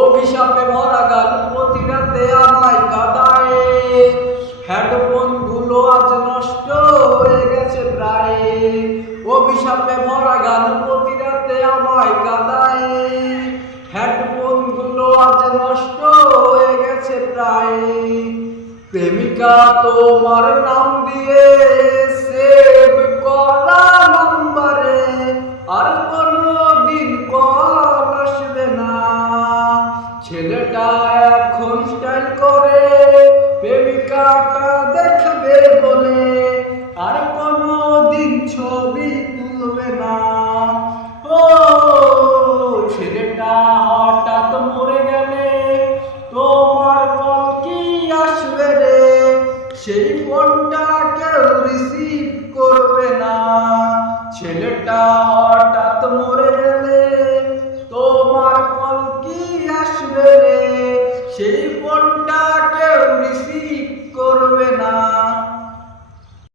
অভিশাপে ভরা গান প্রতি রাতে আমায় কাঁদায়। হেডফোন গুলো আজ নষ্ট হয়ে গেছে প্রায়। অভিশাপে ভরা গান প্রতি রাতে আমায় কাঁদায়। হেডফোন গুলো আজ নষ্ট হয়ে গেছে প্রায়। প্রেমিকা তোমার নাম দিয়ে সেভ করা নাম্বারে আর কোনদিন কল আসবে না। ছেলেটা এখন স্টাইল করে প্রেমিকাটা দেখবে বলে আর কোনদিন ছবি তুলবে না। ও ছেলেটা হঠাৎ মরে গেলে তোমার কল কি আসবে রে? সেই ফোনটা কেউ রিসিভ করবে না। ছেলেটা হঠাৎ মরে গেলে তোমার কল কি আসবে রে? সেই ফোনটা